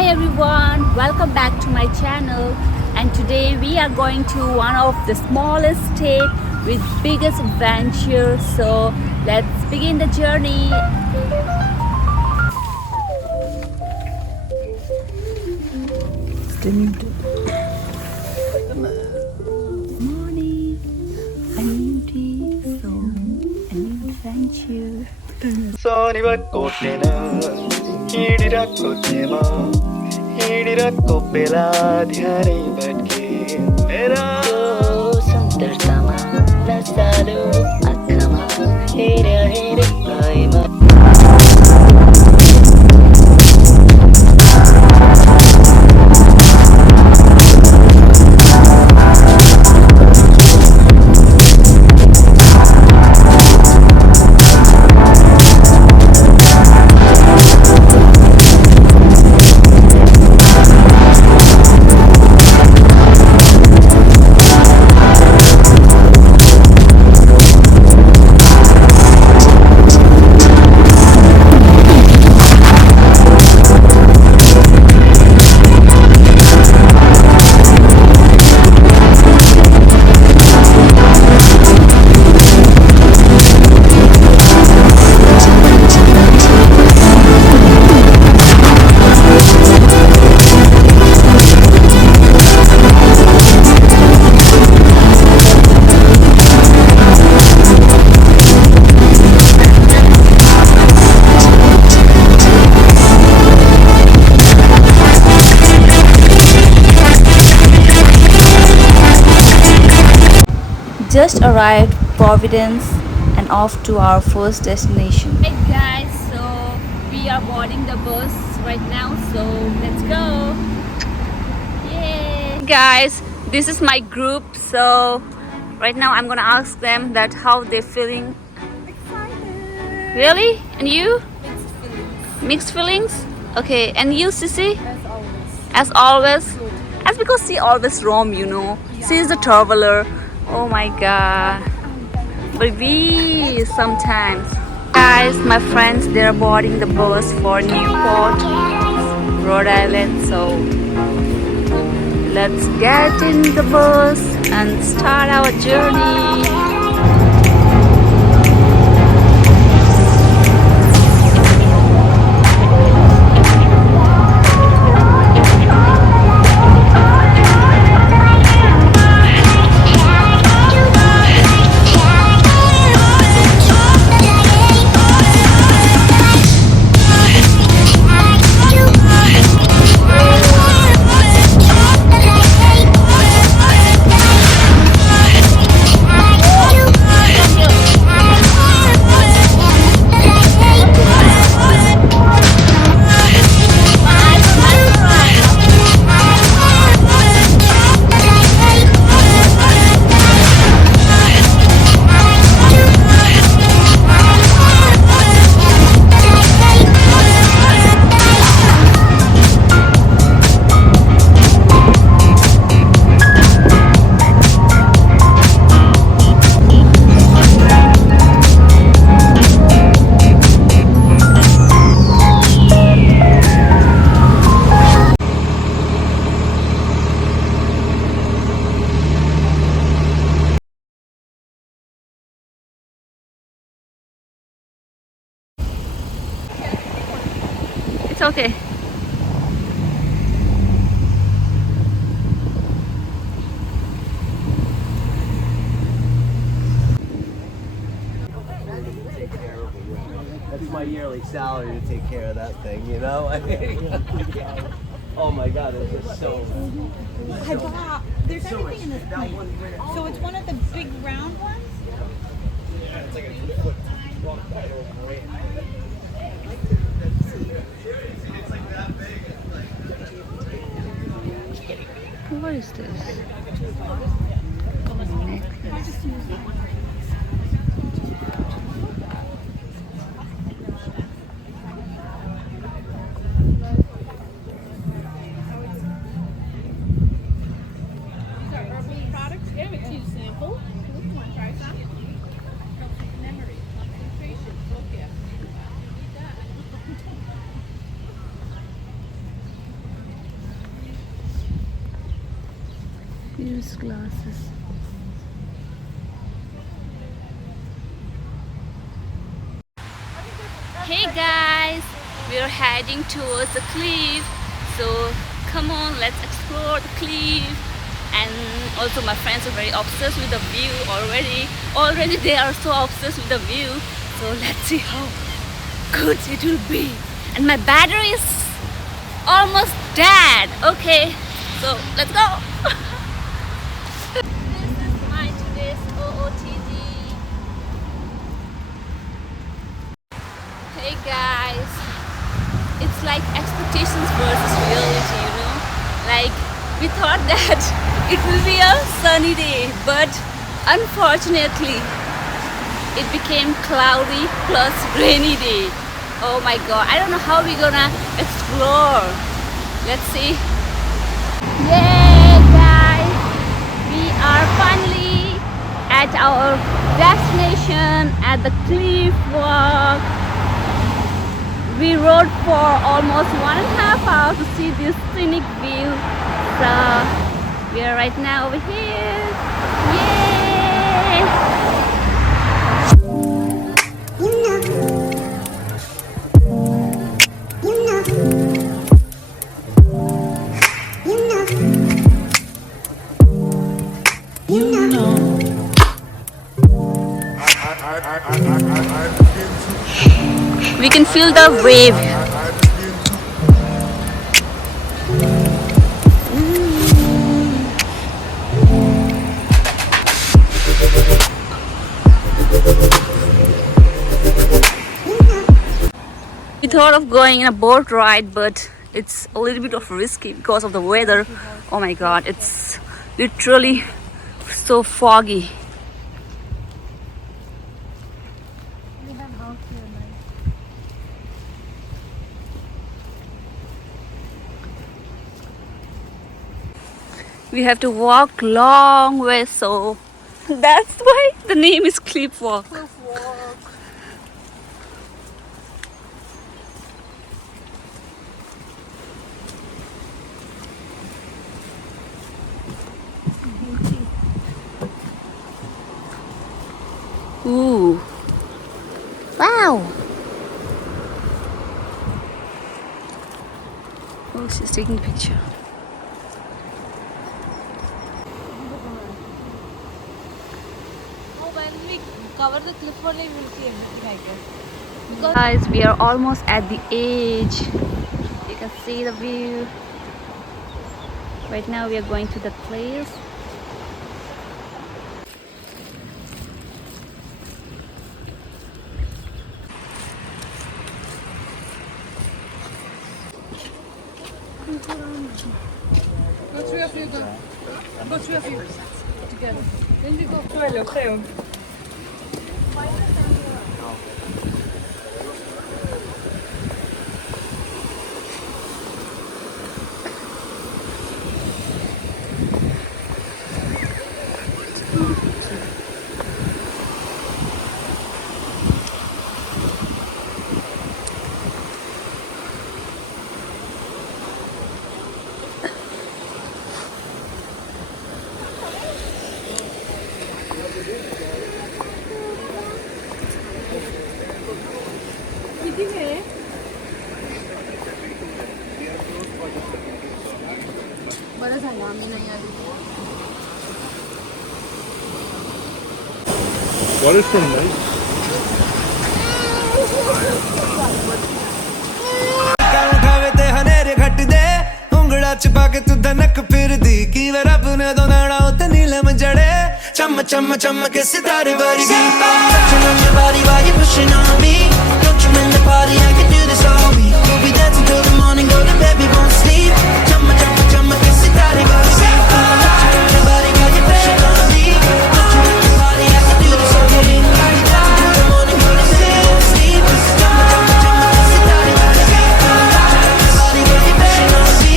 Hi everyone, welcome back to my channel, and today we are going to one of the smallest state with biggest adventure. So let's begin the journey. Morning, a new day, so a new adventure. हिँडिरहेको थिएँ हिँडिरहेको बेला ध्यानै भट्के मेरो सुन्दरतामा नसालो आँखामा हेरे भएमा Just arrived Providence and off to our first destination. Hey guys, so we are boarding the bus right now, so let's go. Yay! Guys, this is my group, so right now I'm gonna ask them that how they're feeling. Excited. Really? And you? Mixed feelings. Mixed feelings? Okay, and you, Sissy? As always. As always? Good. As because she always roam, you know. Yeah. She is a traveler. Oh my god. But we sometimes. Guys, my friends, they're boarding the bus for Newport, Rhode Island. So let's get in the bus and start our journey. It's okay. That's my yearly salary to take care of that thing, you know? Oh my god, it's just so... I bought, there's everything in this plane. So it's one of the big round ones? Yeah, it's like a 2-foot long pedal. What is this? Products, give it to you sample. Try some. Memory, concentration, focus. use glasses. Hey guys, we're heading towards the cliff. So come on, let's explore the cliff. And also my friends are very obsessed with the view already. Already they are so obsessed with the view. So let's see how good it will be. And my battery is almost dead. Okay, so let's go. This is my today's OOTD. Hey guys, it's like expectations versus reality, you know? Like we thought that it will be a sunny day, but unfortunately it became cloudy plus rainy day. Oh my god, I don't know how we're gonna explore. Let's see. Yay guys, we are finally at our destination at the cliff walk. We rode for almost 1.5 hours to see this scenic view. So we are right now over here. Yay! We can feel the wave. We thought of going in a boat ride, but it's a little bit of risky because of the weather. Oh my god, it's literally so foggy. We have to walk long way, so that's why the name is Cliff Walk. Cliff walk. Ooh. Wow. Oh, she's taking the picture. When we cover the cliff only, we will see everything, I guess. Because Guys, we are almost at the edge. You can see the view. Right now we are going to the place. go three of you, go three of you together. Then we go. What is from this? Chumma chumma chumma ke sitare varigi touching on your body while you're pushing on me. Don't you in the party, I can do this all week. We'll be dancing till the morning, go to bed, we won't sleep. Chumma chumma chumma ke sitare varigi touching on your body while you're pushing on me. Don't you in the party, I can do this all week. We'll be dancing till the morning, go to bed, we won't sleep. Chumma chumma chumma ke sitare varigi touching on your body while you're pushing on me.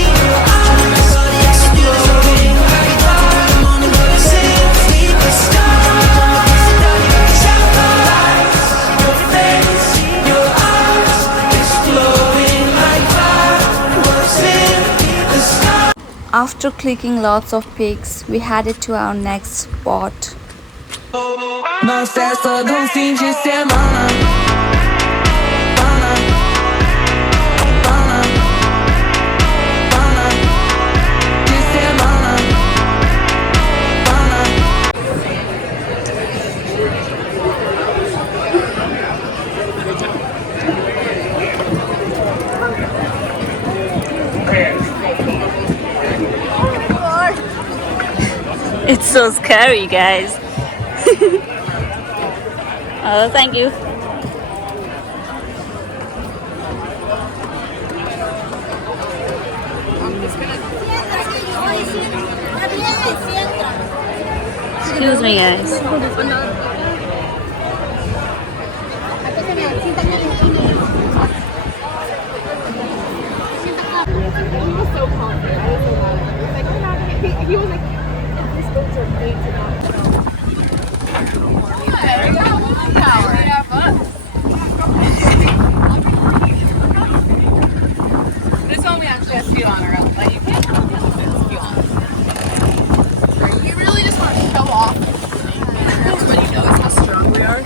Don't you in the party, I can do this all week. We'll be dancing till the morning, go to bed, we won't sleep. After clicking lots of pics, we headed to our next spot. Não cessa de fim de semana. De semana. It's so scary, guys. Oh, thank you. Excuse me, guys. He was so confident. I was so mad at him. He was like, I'm not gonna get. He was like, these boats are paid to not. This one we actually have to do on our own, but you can't come to this if you want. You really just want to show off. Everybody knows how strong we are.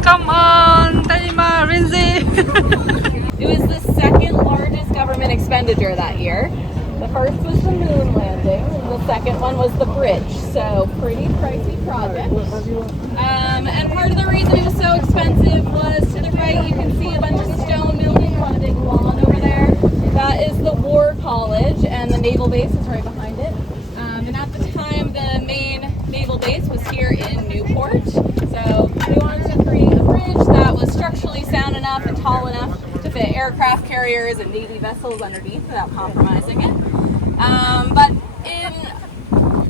Come on, Taima, Rinzi. It was the second largest government expenditure that year. The first was the moon landing, and the second one was the bridge. So pretty pricey project. And part of the reason it was so expensive was to the right you can see a bunch of stone buildings on a big lawn over there. That is the War College, and the naval base is right behind it. And at the time, the main naval base was here in Newport. So we wanted to create a bridge that was structurally sound enough and tall enough to fit aircraft carriers and Navy vessels underneath without compromising it. But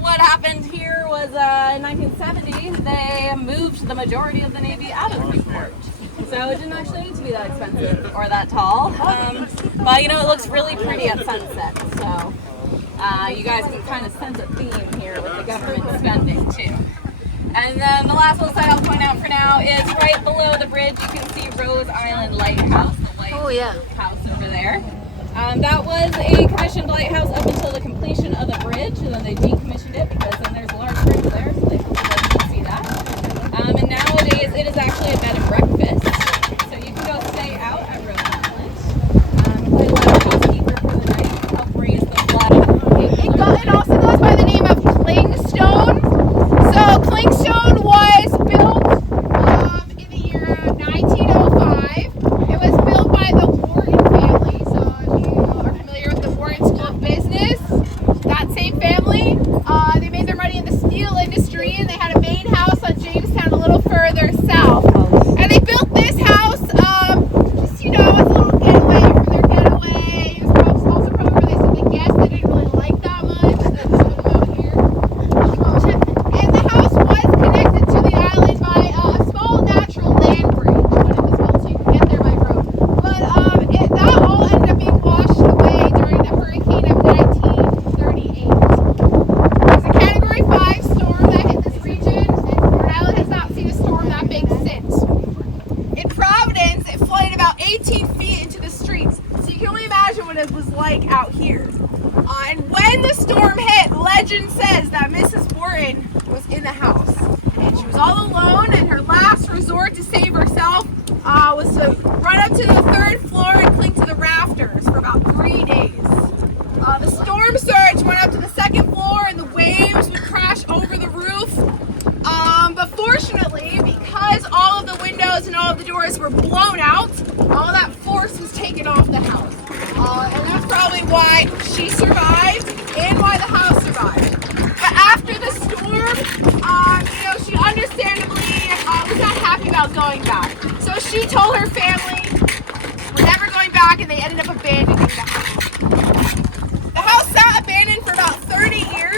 what happened here was in 1970, they moved the majority of the Navy out of Newport. So it didn't actually need to be that expensive or that tall. But you know, it looks really pretty at sunset. So you guys can kind of sense a theme here with the government spending too. And then the last little site I'll point out for now is right below the bridge. You can see Rhode Island Lighthouse, the white house over there. That was a commissioned lighthouse up until the completion of the bridge, and then they decommissioned it because then there's a large bridge there, so they couldn't see that. And nowadays it is actually a bed and breakfast, so you can go stay out at Rhode Island. Play a lot of housekeeper for the night, help raise the flood. It also goes by the name of Clingstone. So Clingstone was built in the year 1905. It was built by the Wharton family. So if you are familiar with the Wharton School of Business, that same family, they made their money in the steel industry, and they had a main house on Jamestown a little further south. And they built this house just, you know, as a little getaway from their getaway. It was also probably where they said the guests they didn't really like that much. Some of them out here. And the house was connected to the island by a small natural land bridge when it was built, so you could get there by road. But that all ended up being washed away during the hurricane of 1938. It was a Category 5 storm that hit this region, and Rhode Island has not seen a storm that big since. In Providence, it flooded about 18 feet into the streets, so you can only imagine what it was like out here. And when the storm hit, legend says that Mrs. Wharton was in the house. And she was all alone, and her last resort to save herself was to run up to the third floor and cling to the rafters for about 3 days. The storm surge went up to the second floor, and the waves would crash over the roof. But fortunately, because all of the windows and all of the doors were blown out, all that force was taken off the house. And that's probably why she survived and why the house survived. But after the storm, you know, she understandably was not happy about going back. So she told her family, we're never going back, and they ended up abandoning the house. The house sat abandoned for about 30 years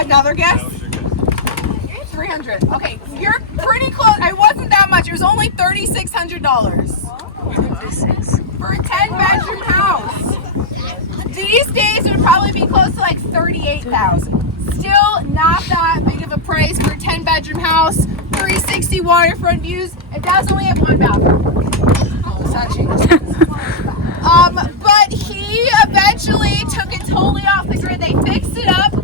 Another guess? 300. Okay, you're pretty close. I wasn't that much. It was only $3,600 for a 10-bedroom house. These days it would probably be close to like 38,000. Still not that big of a price for a 10-bedroom house. 360 waterfront views. It does only have one bathroom. Oh, it's not cheap. But he eventually took it totally off the grid. They fixed it up,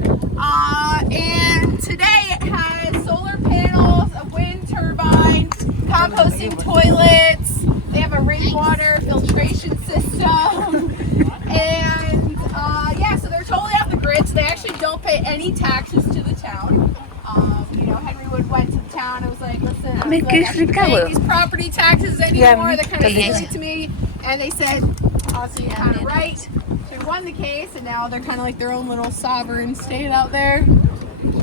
and today it has solar panels, a wind turbine, composting toilets. They have a rainwater filtration system, and yeah, so they're totally off the grid. So they actually don't pay any taxes to the town. You know, Henry Wood went to the town and was like, "Listen, I'm not paying these property taxes anymore. They're kind of silly to me." And they said, "Also, you're kind of right." So they won the case, and now they're kind of like their own little sovereign state out there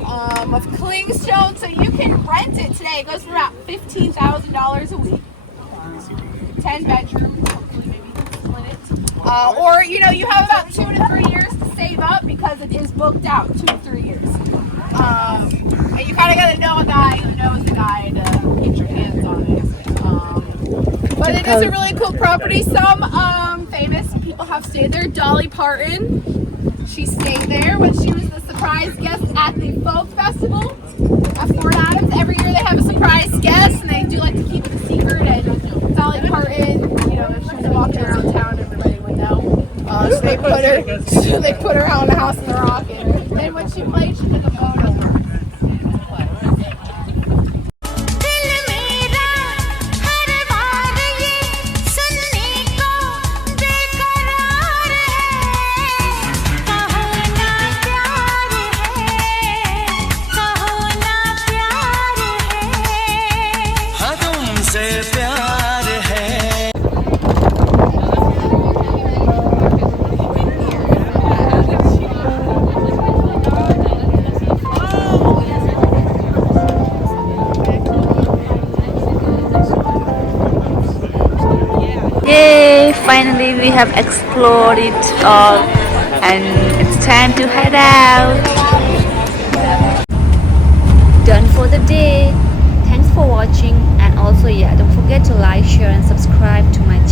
of clingstone. So you can rent it today. It goes for about $15,000 a week. 10 bedrooms. Hopefully, maybe you can split it. Or you know, you have about 2 to 3 years to save up because it is booked out 2 to 3 years. And you kind of got to know a guy who knows a guy to get your hands on it. But it is a really cool property. Some famous people have stayed there. Dolly Parton, she stayed there when she was the surprise guest at the folk festival at Fort Adams. Every year they have a surprise guest, and they do like to keep it a secret. And Dolly Parton, you know, if she was walking around town, everybody would know. So they put her out in the House on the Rock, and then when she played, she took a photo. Yay! Finally, we have explored it all, and it's time to head out. Done for the day. Thanks for watching, and also yeah, don't forget to like, share, and subscribe to my